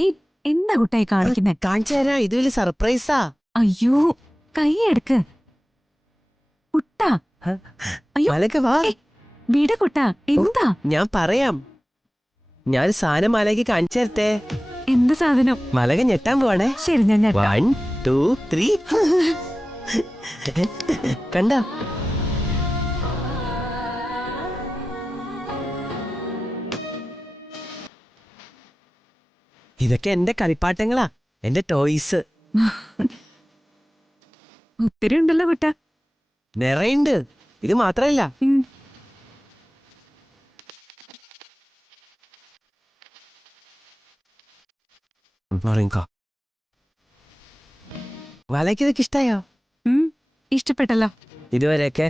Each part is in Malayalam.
ഏയ്, എന്താ കുട്ടായി കാണിക്കുന്നെ? കാണിച്ചു തരാം, ഇത് വലിയ സർപ്രൈസാ. അയ്യോ, കൈ എടുക്ക് കുട്ടാ. അയ്യോ, മലക്ക് വാ. ഏയ്, വിട കുട്ടാ. എന്താ? ഞാൻ പറയാം. ഞാൻ സാധനം മലയ്ക്ക് കാണിച്ചു തരട്ടെ. എന്ത് സാധനം? മലക ഞെട്ടാൻ പോവാണേ. ശരി, ഞാൻ ഞെട്ടാം. 1 2 3 കണ്ട? ഇതൊക്കെ എന്റെ കളിപ്പാട്ടങ്ങളാ, എന്റെ ടോയ്സ്. ഒത്തിരി ഉണ്ടല്ലോ കുട്ടാ. നിറയുണ്ട്. ഇത് മാത്രല്ല, ഉം. വലയ്ക്ക് ഇതൊക്കെ ഇഷ്ടായോ? ഉം, ഇഷ്ടപ്പെട്ടല്ലോ. ഇതുവരെയൊക്കെ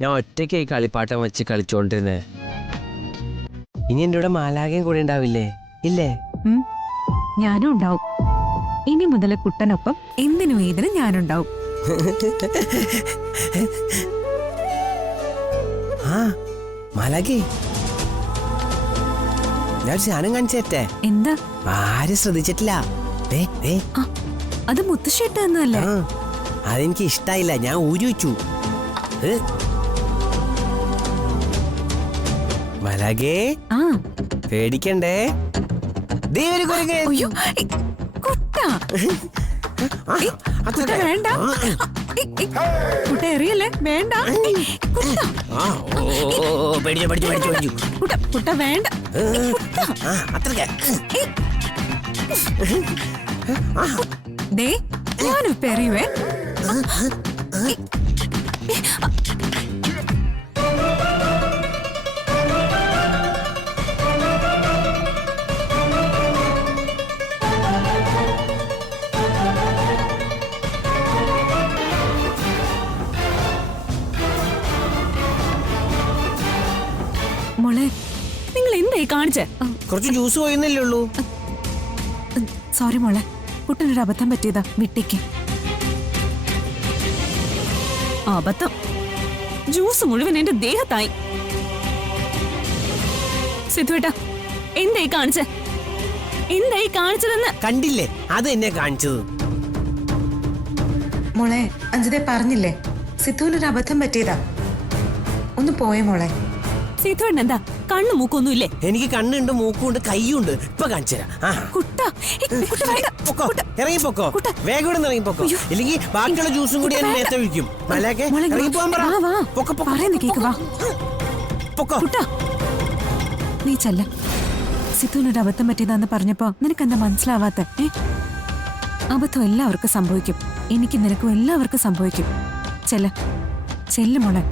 ഞാൻ ഒറ്റയ്ക്ക് ഈ കളിപ്പാട്ടം വെച്ച് കളിച്ചോണ്ടിരുന്നേ. ഇനി എന്റെ കൂടെ മാലാകയും കൂടെ ഉണ്ടാവില്ലേ? ഇല്ലേ? ഉം, ഞാനും ഉണ്ടാവും. ഇനി മുതൽ കുട്ടനൊപ്പം എന്തിനും ഏതിനും ഞാനുണ്ടാവും. ആ മാലാകി, ഞാൻ സാധനം കാണിച്ചേറ്റേ. എന്താ? ആരും ശ്രദ്ധിച്ചിട്ടില്ല. ആ, അത് മുത്തശ്ശേട്ട എന്നല്ലേ? അതെനിക്ക് ഇഷ്ടായില്ല, ഞാൻ ഊരി വെച്ചു. മലകേ, ആ, പേടിക്കണ്ടേ. ദേ ഒരു കുരങ്ങൻ. അയ്യോ, ഏയ്, കുട്ടാ. ഏയ്, കുട്ട വേണ്ട. ഏയ്, കുട്ട എറിയല്ലേ, വേണ്ട. ഏയ്, കുട്ടാ. കുട്ട, കുട്ട വേണ്ട. ദേ, ഞാനിപ്പ എറിയുവേ. മോളെ, നിങ്ങൾ എന്തായി കാണിച്ചേ? കുറച്ച് ജ്യൂസ് പോയെന്നല്ലേ ഉള്ളൂ. സോറി മോളെ, കുട്ടനൊരു അബദ്ധം പറ്റിയതാ, വിട്ടേക്ക്. അബദ്ധം? ജ്യൂസ് മുഴുവൻ എന്റെ ദേഹത്തായി. സിദ്ധുവേട്ടാ, എന്തായി കാണിച്ചേ? എന്തായി കാണിച്ചതെന്ന് കണ്ടില്ലേ? അത് എന്നെ കാണിച്ചത്. മോളെ, അഞ്ജിതെ പറഞ്ഞില്ലേ, സിദ്ധുവിനൊരു അബദ്ധം പറ്റിയതാ. ഒന്ന് പോയേ മോളെ. സിദ്ധുവേട്ടൻ എന്താ കണ്ണു മൂക്കൊന്നുമില്ലേ? എനിക്ക് കണ്ണുണ്ട്, മൂക്കുണ്ട്, കൈയുണ്ട്. ഇപ്പൊ കാണിച്ചു തരാം. ഇറങ്ങിപ്പോക്കോ, വേഗം ഇവിടെ ഇറങ്ങിപ്പോക്കോ. ഇല്ലെങ്കിൽ ബാക്കിയുള്ള ജ്യൂസും കൂടി ഞാൻ നേരത്തെ ഒഴിക്കും. മലയൊക്കെ നീ ചെല്ല. സിദ്ധുവിനൊരു അബദ്ധം പറ്റിയതാന്ന് പറഞ്ഞപ്പോ നിനക്ക് എന്താ മനസ്സിലാവാത്ത? അബദ്ധം എല്ലാവർക്കും സംഭവിക്കും. എനിക്ക് നിനക്കും എല്ലാവർക്കും സംഭവിക്കും. ചെല്ല, ചെല്ലു മോളെ.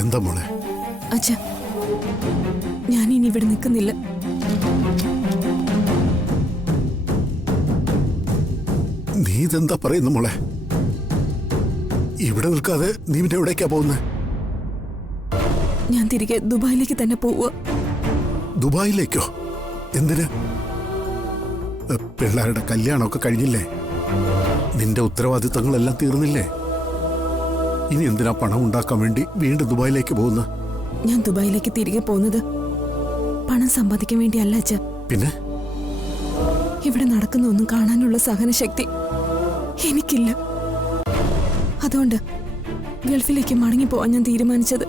എന്താ മോളെ? അച്ഛാ, ഞാനിനി ഇവിടെ നിൽക്കുന്നില്ല. നീ ഇതെന്താ പറയുന്നു മോളെ? ഇവിടെ നിൽക്കാതെ നീ പിന്നെ എവിടേക്കാ പോകുന്നത്? ഞാൻ തിരികെ ദുബായിലേക്ക് തന്നെ പോവുക. ദുബായിലേക്കോ? എന്തിന്? പിള്ളേരുടെ കല്യാണമൊക്കെ കഴിഞ്ഞില്ലേ? നിന്റെ ഉത്തരവാദിത്തങ്ങളെല്ലാം തീർന്നില്ലേ? ഇനി എന്തിനാ പണം ഉണ്ടാക്കാൻ വേണ്ടി വീണ്ടും ദുബായിലേക്ക് പോകുന്നത്? ഞാൻ ദുബായിലേക്ക് തിരികെ പോകുന്നത് പണം സമ്പാദിക്കാൻ വേണ്ടിയല്ല അച്ഛാ. പിന്നെ? ഇവിടെ നടക്കുന്ന ഒന്നും കാണാനുള്ള സഹനശക്തി എനിക്കില്ല. അതുകൊണ്ട് ഗൾഫിലേക്ക് മടങ്ങി പോവാൻ ഞാൻ തീരുമാനിച്ചത്.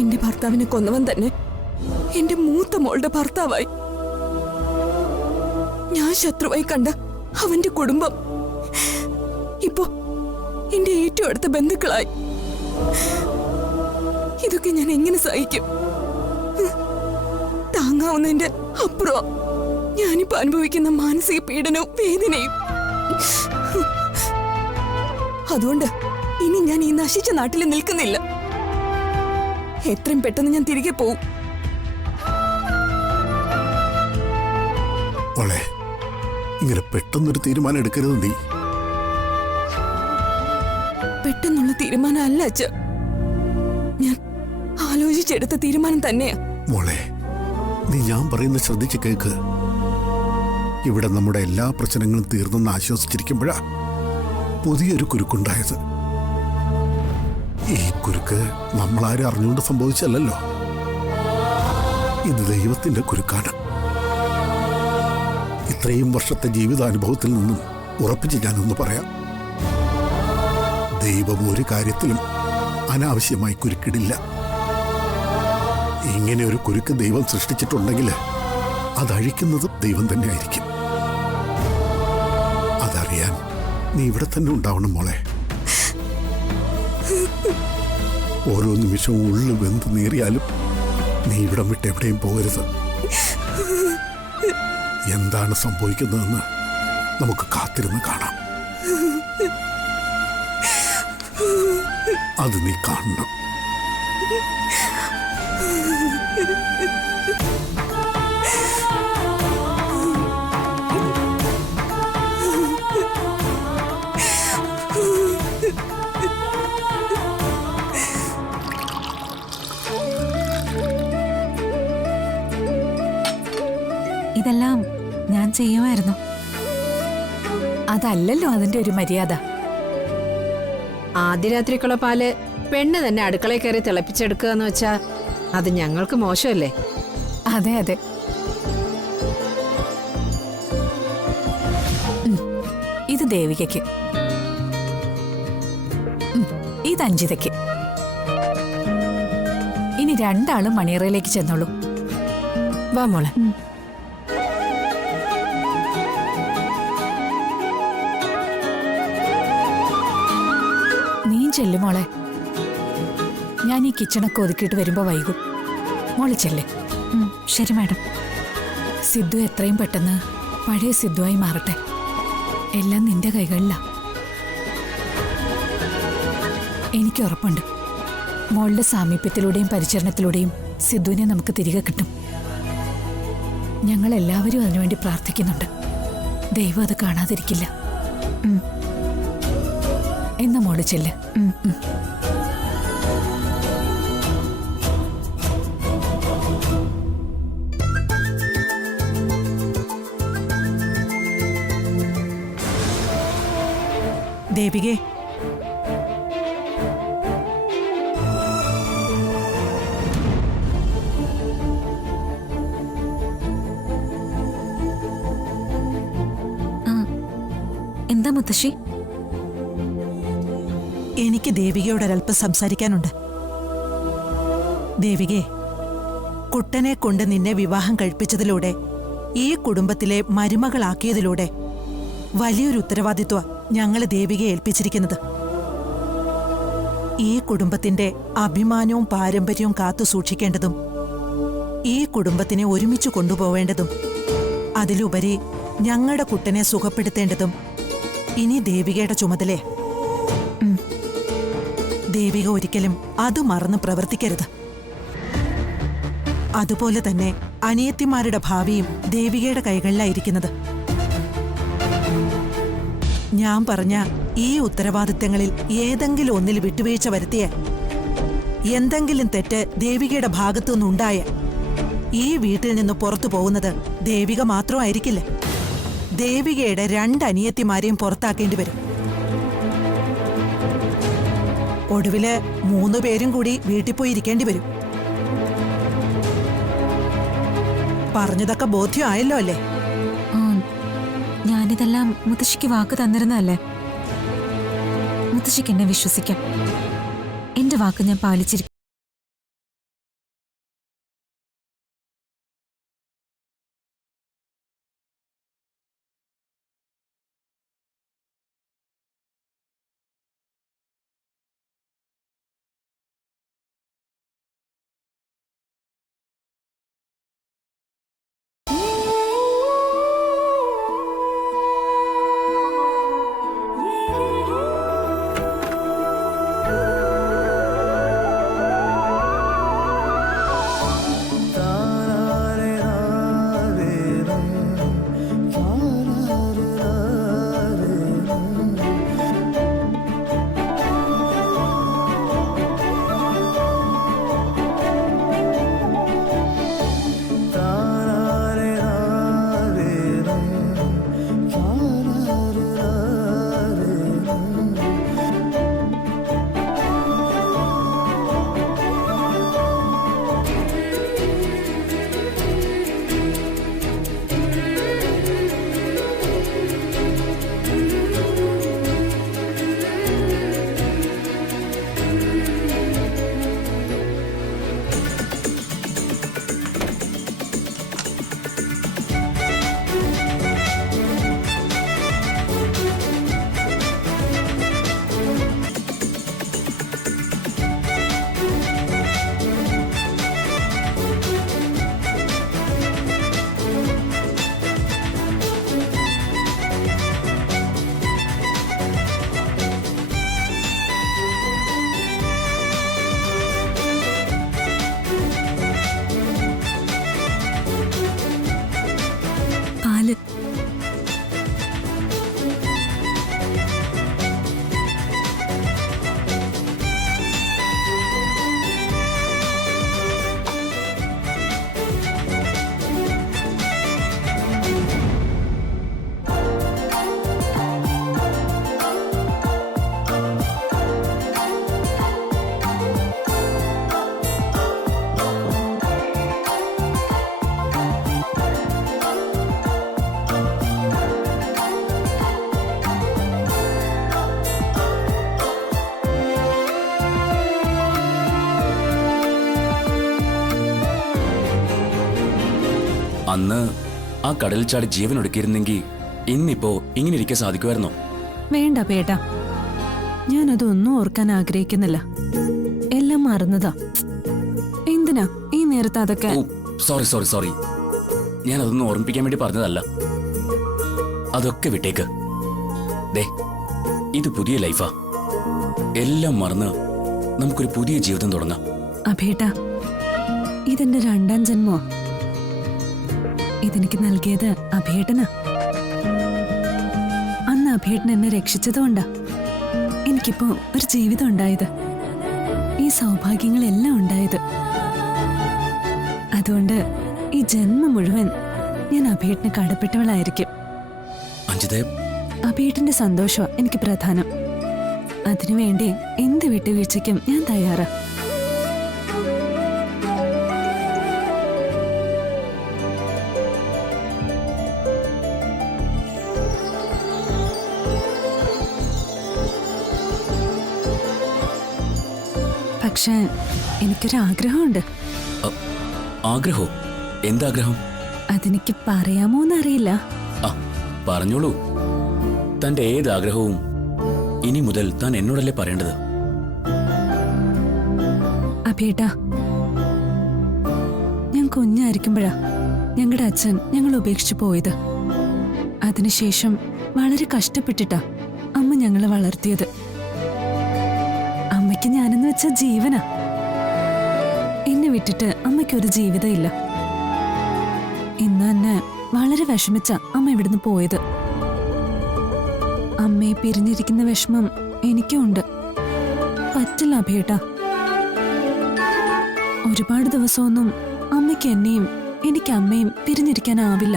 എന്റെ ഭർത്താവിനെ കൊന്നവൻ തന്നെ എന്റെ മൂത്ത മോളുടെ ഭർത്താവായി. ഞാൻ ശത്രുവായി കണ്ട അവന്റെ കുടുംബം ഇപ്പോ എന്റെ ഏറ്റവും അടുത്ത ബന്ധുക്കളായി. ഇതൊക്കെ ഞാൻ എങ്ങനെ സഹിക്കും? താങ്ങാവുന്നതിന്റെ അപ്പുറം ഞാനിപ്പോ അനുഭവിക്കുന്ന മാനസിക പീഡനവും വേദനയും. അതുകൊണ്ട് ഇനി ഞാൻ ഈ നശിച്ച നാട്ടിൽ നിൽക്കുന്നില്ല. എത്രയും പെട്ടെന്ന് ഞാൻ തിരികെ പോവും. മോളെ, ഇങ്ങനെ പെട്ടെന്നൊരു തീരുമാനം എടുക്കരുത് നീ. പെട്ടെന്നുള്ള തീരുമാനം അല്ല അച്ഛ, ഞാൻ ആലോചിച്ചെടുത്ത തീരുമാനം തന്നെയാ. മോളെ, നീ ഞാൻ പറയുന്നത് ശ്രദ്ധിച്ച് കേൾക്ക്. ഇവിടെ നമ്മുടെ എല്ലാ പ്രശ്നങ്ങളും തീർന്നെന്ന് ആശ്വസിച്ചിരിക്കുമ്പോഴാ പുതിയൊരു കുരുക്കുണ്ടായത്. ഈ കുരുക്ക് നമ്മളാരും അറിഞ്ഞുകൊണ്ട് സംഭവിച്ചല്ലോ. ഇത് ദൈവത്തിന്റെ കുരുക്കാണ്. ഇത്രയും വർഷത്തെ ജീവിതാനുഭവത്തിൽ നിന്നും ഉറപ്പിച്ച് ഞാനൊന്ന് പറയാം. ദൈവം ഒരു കാര്യത്തിലും അനാവശ്യമായി കുരുക്കിടില്ല. ഇങ്ങനെ ഒരു കുരുക്ക് ദൈവം സൃഷ്ടിച്ചിട്ടുണ്ടെങ്കിൽ അതഴിക്കുന്നതും ദൈവം തന്നെ ആയിരിക്കും. അതറിയാൻ നീ ഇവിടെ തന്നെ ഉണ്ടാവണം മോളെ. ഓരോ നിമിഷവും ഉള്ളിൽ വെന്ത് നീറിയാലും നീ ഇവിടം വിട്ട് എവിടെയും പോകരുത്. എന്താണ് സംഭവിക്കുന്നതെന്ന് നമുക്ക് കാത്തിരുന്ന് കാണാം. അത് നീ കാണണം. ഇതെല്ലാം ഞാൻ ചെയ്യുമായിരുന്നു. അതല്ലല്ലോ അതിന്റെ ഒരു മര്യാദ. ആദ്യ രാത്രിക്കുള്ള പാല് പെണ്ണ് തന്നെ അടുക്കളയിൽ കയറി തിളപ്പിച്ചെടുക്കുക എന്ന് വെച്ചാ അത് ഞങ്ങൾക്ക് മോശമല്ലേ? അതെ അതെ. ഇത് ദേവികയ്ക്ക്, ഇത് അഞ്ജിതയ്ക്ക്. ഇനി രണ്ടാളും മണിയറയിലേക്ക് ചെന്നോളൂ. വാ മോളെ. നീ ചെല്ലു മോളെ. ഞാൻ ഈ കിച്ചണൊക്കെ ഒതുക്കിയിട്ട് വരുമ്പോ വൈകും. മോള് ചെല്ലേ. ശരി മാഡം. സിദ്ധു എത്രയും പെട്ടെന്ന് പഴയ സിദ്ധുവായി മാറട്ടെ. എല്ലാം നിന്റെ കൈകളിലാ. എനിക്ക് ഉറപ്പുണ്ട് മോളുടെ സാമീപ്യത്തിലൂടെയും പരിചരണത്തിലൂടെയും സിദ്ധുവിനെ നമുക്ക് തിരികെ കിട്ടും. ഞങ്ങൾ എല്ലാവരും അതിനുവേണ്ടി പ്രാർത്ഥിക്കുന്നുണ്ട്. ദൈവം അത് കാണാതിരിക്കില്ല. എന്ന മോള് ചെല്ല്. ദേവികേ, എന്താ മുത്തശ്ശി? എനിക്ക് ദേവികയോട് ഒരല്പം സംസാരിക്കാനുണ്ട്. ദേവികേ, കുട്ടനെ കൊണ്ട് നിന്നെ വിവാഹം കഴിപ്പിച്ചതിലൂടെ, ഈ കുടുംബത്തിലെ മരുമകളാക്കിയതിലൂടെ വലിയൊരു ഉത്തരവാദിത്വ ഞങ്ങൾ ദേവികയെ ഏൽപ്പിച്ചിരിക്കുന്നത്. ഈ കുടുംബത്തിന്റെ അഭിമാനവും പാരമ്പര്യവും കാത്തു സൂക്ഷിക്കേണ്ടതും ഈ കുടുംബത്തിനെ ഒരുമിച്ച് കൊണ്ടുപോവേണ്ടതും അതിലുപരി ഞങ്ങളുടെ കുട്ടനെ സുഖപ്പെടുത്തേണ്ടതും ഇനി ദേവികയുടെ ചുമതലയെ. ദേവിക ഒരിക്കലും അത് മറന്ന് പ്രവർത്തിക്കരുത്. അതുപോലെ തന്നെ അനിയത്തിമാരുടെ ഭാവിയും ദേവികയുടെ കൈകളിലായിരിക്കുന്നത്. ഞാൻ പറഞ്ഞ ഈ ഉത്തരവാദിത്തങ്ങളിൽ ഏതെങ്കിലും ഒന്നിൽ വിട്ടുവീഴ്ച വരുത്തിയ, എന്തെങ്കിലും തെറ്റ് ദേവികയുടെ ഭാഗത്തുനിന്നുണ്ടായ, ഈ വീട്ടിൽ നിന്ന് പുറത്തു പോകുന്നത് ദേവിക മാത്രമായിരിക്കില്ല. ദേവികയുടെ 2 അനിയത്തിമാരെയും പുറത്താക്കേണ്ടി വരും. ഒടുവില് 3 പേരും കൂടി വീട്ടിൽ പോയി ഇരിക്കേണ്ടി വരും. പറഞ്ഞതൊക്കെ ബോധ്യമായല്ലോ അല്ലേ? ഞാനിതെല്ലാം മുത്തശ്ശിക്ക് വാക്ക് തന്നിരുന്നല്ലേ. മുത്തശ്ശിക്ക് എന്നെ വിശ്വസിക്കാം. എന്റെ വാക്ക് ഞാൻ പാലിച്ചിരിക്കും. അന്ന് ആ കടലിൽ ചാടി ജീവൻ ഒടുക്കിയിരുന്നെങ്കിൽ ഇന്നിപ്പോ ഇങ്ങനെ ഇരിക്കാൻ സാധിക്കുമായിരുന്നോ? വേണ്ട പേട്ടാ, ഞാനതൊന്നും ഓർക്കാൻ ആഗ്രഹിക്കുന്നില്ല. എല്ലാം മറന്നതാ. എന്തിനാ ഈ നേരത്തെ അതൊക്കെ? ഓ സോറി സോറി സോറി, ഞാൻ അതൊന്നും ഓർമ്മിപ്പിക്കാൻ വേണ്ടി പറഞ്ഞതല്ല. അതൊക്കെ വിട്ടേക്ക്. ദേ, ഇത് പുതിയ ലൈഫാ. എല്ലാം മറന്ന് നമുക്കൊരു പുതിയ ജീവിതം തുടങ്ങാം. അഭേട്ടാ, ഇതെന്റെ 2ാം ജന്മോ. ഇതെനിക്ക് നൽകിയത് അഭേട്ടനാ. അന്ന് അഭേട്ടൻ എന്നെ രക്ഷിച്ചതുകൊണ്ടാ എനിക്കിപ്പോ ഒരു ജീവിതം ഉണ്ടായത്, ഈ സൗഭാഗ്യങ്ങളെല്ലാം ഉണ്ടായത്. അതുകൊണ്ട് ഈ ജന്മം മുഴുവൻ ഞാൻ അഭേട്ടന് കടപ്പെട്ടവളായിരിക്കും. അഞ്ജിതേ, അഭേട്ടന്റെ സന്തോഷമാണ് എനിക്ക് പ്രധാനം. അതിനുവേണ്ടി എന്ത് വിട്ടുവീഴ്ചയ്ക്കും ഞാൻ തയ്യാറാ. പക്ഷേ എനിക്കൊരാഗ്രഹമുണ്ട്. ആഗ്രഹോ? എന്താഗ്രഹം? അതെനിക്ക് പറയാമോന്നറിയില്ല. ആ പറഞ്ഞോളൂ. തന്റെ ഏത് ആഗ്രഹവും ഇനി മുതൽ താൻ എന്നോടല്ലേ പറയേണ്ടത്. അഭേട്ടാ, ഞാൻ കുഞ്ഞായിരിക്കുമ്പോഴാ ഞങ്ങളുടെ അച്ഛൻ ഞങ്ങൾ ഉപേക്ഷിച്ചു പോയത്. അതിനുശേഷം വളരെ കഷ്ടപ്പെട്ടിട്ടാ അമ്മ ഞങ്ങളെ വളർത്തിയത്. അമ്മയ്ക്ക് ഞാനെന്ന് വെച്ച ജീവനാ. എന്നെ വിട്ടിട്ട് അമ്മയ്ക്കൊരു ജീവിതമില്ല. ഇന്ന് തന്നെ വളരെ വിഷമിച്ച അമ്മ ഇവിടുന്ന് പോയത്. അമ്മയെ പിരിഞ്ഞിരിക്കുന്ന വിഷമം എനിക്കും ഉണ്ട്. പറ്റില്ല അഭേട്ടാ. ഒരുപാട് ദിവസമൊന്നും അമ്മയ്ക്ക് എന്നെയും എനിക്ക് അമ്മയും പിരിഞ്ഞിരിക്കാനാവില്ല.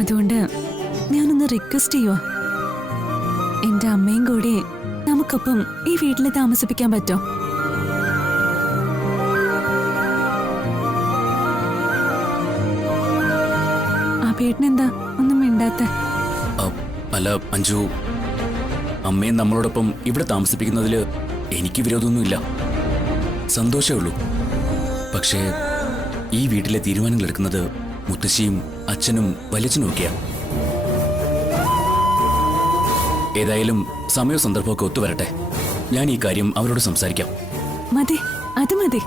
അതുകൊണ്ട് ഞാനൊന്ന് റിക്വസ്റ്റ് ചെയ്യുവാ, എന്റെ അമ്മയും കൂടി നമുക്കൊപ്പം ഈ വീട്ടിൽ താമസിപ്പിക്കാൻ പറ്റോ? അഭേട്ടനെന്താ ഒന്നും മിണ്ടാത്ത? അല്ല അഞ്ജു, അമ്മയെ നമ്മളോടൊപ്പം ഇവിടെ താമസിപ്പിക്കുന്നതിൽ എനിക്ക് വിരോധമൊന്നുമില്ല, സന്തോഷമേ ഉള്ളൂ. പക്ഷേ ഈ വീട്ടിലെ തീരുമാനങ്ങൾ എടുക്കുന്നത് മുത്തശ്ശിയും അച്ഛനും വലിയച്ഛനും ഒക്കെയാ. ഏതായാലും സമയവും സന്ദർഭമൊക്കെ ഒത്തുവരട്ടെ. ഞാൻ ഈ കാര്യം അവരോട് സംസാരിക്കാം. മതി, അത് മതി.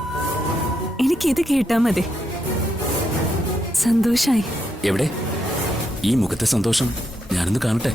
എനിക്കിത് കേട്ടാ മതി. സന്തോഷായി. എവിടെ ഈ മുഖത്തെ സന്തോഷം? ഞാനൊന്ന് കാണട്ടെ.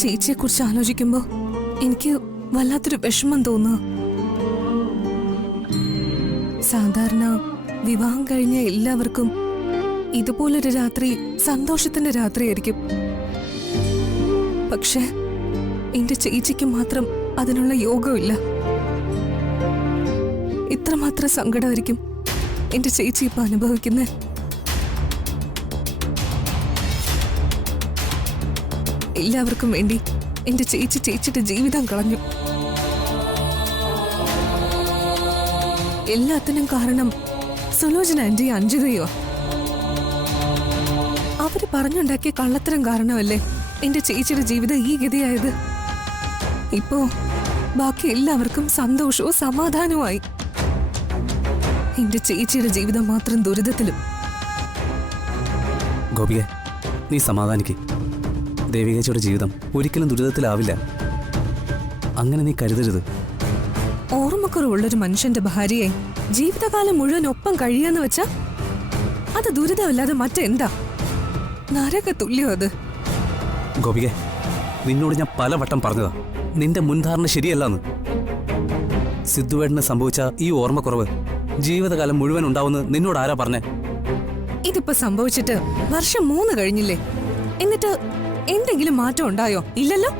ചേച്ചിയെ കുറിച്ച് ആലോചിക്കുമ്പോ എനിക്ക് വല്ലാത്തൊരു വിഷമം തോന്നുന്നു. സാധാരണ വിവാഹം കഴിഞ്ഞ എല്ലാവർക്കും ഇതുപോലൊരു രാത്രി സന്തോഷത്തിന്റെ രാത്രിയായിരിക്കും. പക്ഷെ എന്റെ ചേച്ചിക്ക് മാത്രം അതിനുള്ള യോഗമില്ല. ഇത്രമാത്രം സങ്കടമായിരിക്കും എന്റെ ചേച്ചി ഇപ്പൊ അനുഭവിക്കുന്നത്. എല്ലാവർക്കും വേണ്ടി എന്റെ ചേച്ചി ചേച്ചിയുടെ ജീവിതം കളഞ്ഞു. എല്ലാത്തിനും കാരണം സുലോചന ആന്റി അഞ്ജിതയോ. അവര് പറഞ്ഞുണ്ടാക്കിയ കള്ളത്തരം കാരണമല്ലേ എന്റെ ചേച്ചിയുടെ ജീവിതം ഈ ഗതിയായത്. ഇപ്പോ ബാക്കി എല്ലാവർക്കും സന്തോഷവും സമാധാനവുമായി. എന്റെ ചേച്ചിയുടെ ജീവിതം മാത്രം ദുരിതത്തിലും. ഗോപിക, നീ സമാധാനിക്ക്. ദേവികേച്ചിയുടെ ജീവിതം ഒരിക്കലും ദുരിതത്തിലാവില്ല. അങ്ങനെ നീ കരുതരുത്. ഓർമ്മക്കുറവുള്ളൊരു മനുഷ്യന്റെ ഭാര്യയെ ജീവിതകാലം മുഴുവൻ ഒപ്പം കഴിയാന്ന് വെച്ചാ അത് ദുരിതമല്ലാതെ മറ്റെന്താ? നരക തുല്യം അത്. ഗോപിക, നിന്നോട് ഞാൻ പലവട്ടം പറഞ്ഞതാ, നിന്റെ മുൻധാരണ ശരിയല്ലെന്ന്. സിദ്ധുവേട്ടന് സംഭവിച്ച ഈ ഓർമ്മക്കുറവ് ജീവിതകാലം മുഴുവൻ ഉണ്ടാവുമെന്ന് നിന്നോട് ആരാ പറഞ്ഞേ? ഇതിപ്പോ സംഭവിച്ചിട്ട് വർഷം 3 കഴിഞ്ഞില്ലേ? എന്നിട്ട് എന്തെങ്കിലും മാറ്റം ഉണ്ടായോ? ഇല്ലല്ലോ.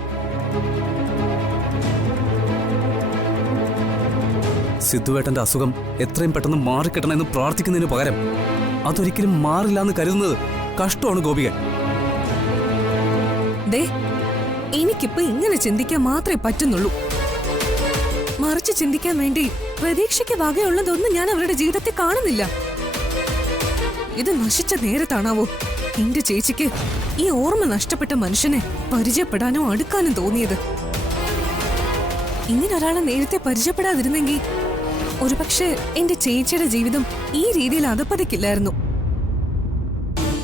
സിദ്ധുവേട്ടന്റെ അസുഖം എത്രയും പെട്ടെന്ന് മാറിക്കിട്ടണമെന്ന് പ്രാർത്ഥിക്കുന്നതിന് പകരം അതൊരിക്കലും മാറില്ല എന്ന് കരുതുന്നത് കഷ്ടമാണ് ഗോപിക. ദേ, എനിക്കിപ്പോ ഇങ്ങനെ ചിന്തിക്കാൻ മാത്രമേ പറ്റുന്നുള്ളൂ. മറിച്ച് ചിന്തിക്കാൻ വേണ്ടി പ്രതീക്ഷയ്ക്ക് വകയുള്ളതൊന്നും ഞാൻ അവരുടെ ജീവിതത്തിൽ കാണുന്നില്ല. ഇത് നശിച്ച നേരത്താണാവോ എന്റെ ചേച്ചിക്ക് ഈ ഓർമ്മ നഷ്ടപ്പെട്ട മനുഷ്യനെ പരിചയപ്പെടാനോ അടുക്കാനും തോന്നിയത്. ഇങ്ങനെ ഒരാളെ നേരത്തെ പരിചയപ്പെടാതിരുന്നെങ്കിൽ ഒരുപക്ഷെ എന്റെ ചേച്ചിയുടെ ജീവിതം ഈ രീതിയിൽ അധപ്പതിക്കില്ലായിരുന്നു.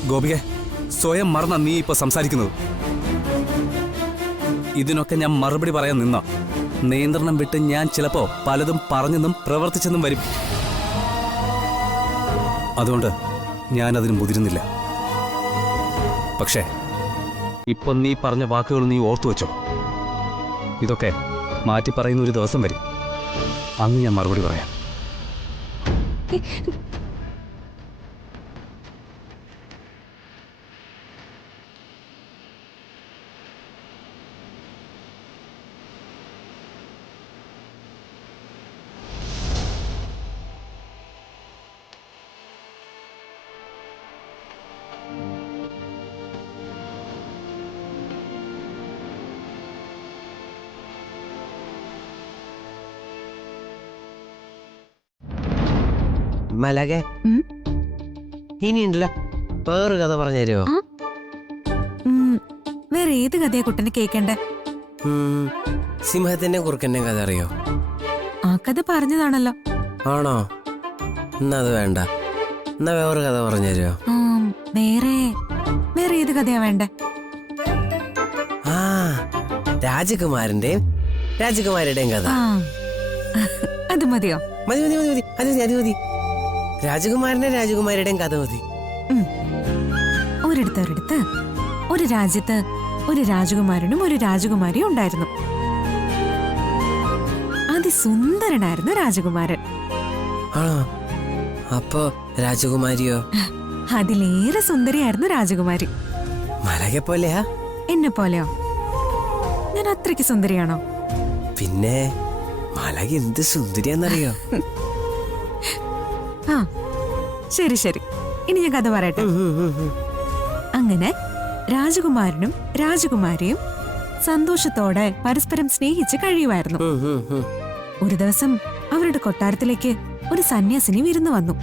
ഗോപിക, സ്വയം മറന്ന നീ ഇപ്പൊ സംസാരിക്കുന്നത്. ഇതിനൊക്കെ ഞാൻ മറുപടി പറയാൻ നിന്ന നിയന്ത്രണം വിട്ട് ഞാൻ ചിലപ്പോ പലതും പറഞ്ഞെന്നും പ്രവർത്തിച്ചെന്നും വരും. അതുകൊണ്ട് ഞാനതിന് മുതിരുന്നില്ല. പക്ഷേ ഇപ്പൊ നീ പറഞ്ഞ വാക്കുകൾ നീ ഓർത്തു വെച്ചോ. ഇതൊക്കെ മാറ്റി പറയുന്ന ഒരു ദിവസം വരും. അന്ന് ഞാൻ മറുപടി പറയാം. മലകെ ഇനിയുണ്ടല്ലോ വേറൊരു കഥ പറഞ്ഞു തരുമോ? വേറെ ഏത് കഥയാ കുട്ടനെ കേക്കണ്ടേ? സിംഹത്തിന്റെ കുറുക്കന്റെ കഥ അറിയോ? ആ കഥ പറഞ്ഞതാണല്ലോ. ആണോ? എന്നാ അത് വേണ്ട. എന്നാ വേറൊരു കഥ പറഞ്ഞു തരുമോ? വേറെ വേറെ ഏത് കഥയാ വേണ്ടേ? ആ, രാജകുമാരന്റെയും രാജകുമാരിയുടെയും കഥ. അത് മതിയോ? മതി മതി മതി മതി അത് മതി അത് മതി. രാജകുമാരന്റെ രാജകുമാരിയുടെയും കഥ മതി. ഒരിടത്ത് ഒരു രാജ്യത്ത് ഒരു രാജകുമാരനും ഒരു രാജകുമാരിയും ഉണ്ടായിരുന്നു. അതിസുന്ദരനായിരുന്നു രാജകുമാരൻ. ആണോ? അപ്പോ രാജകുമാരിയോ? അതിലേറെ സുന്ദരിയായിരുന്നു രാജകുമാരി. മലകെ പോലെയാ? എന്നെ പോലെയോ? ഞാൻ അത്രയ്ക്ക് സുന്ദരിയാണോ? പിന്നെ മലക എന്ത് സുന്ദരിയാന്നറിയോ? ആ, ശരി ശരി, ഇനി ഞാൻ കഥ പറയട്ടെ. അങ്ങനെ രാജകുമാരനും രാജകുമാരിയും സന്തോഷത്തോടെ പരസ്പരം സ്നേഹിച്ച് കഴിയുമായിരുന്നു. ഒരു ദിവസം അവരുടെ കൊട്ടാരത്തിലേക്ക് ഒരു സന്യാസിനി വിരുന്നു വന്നു.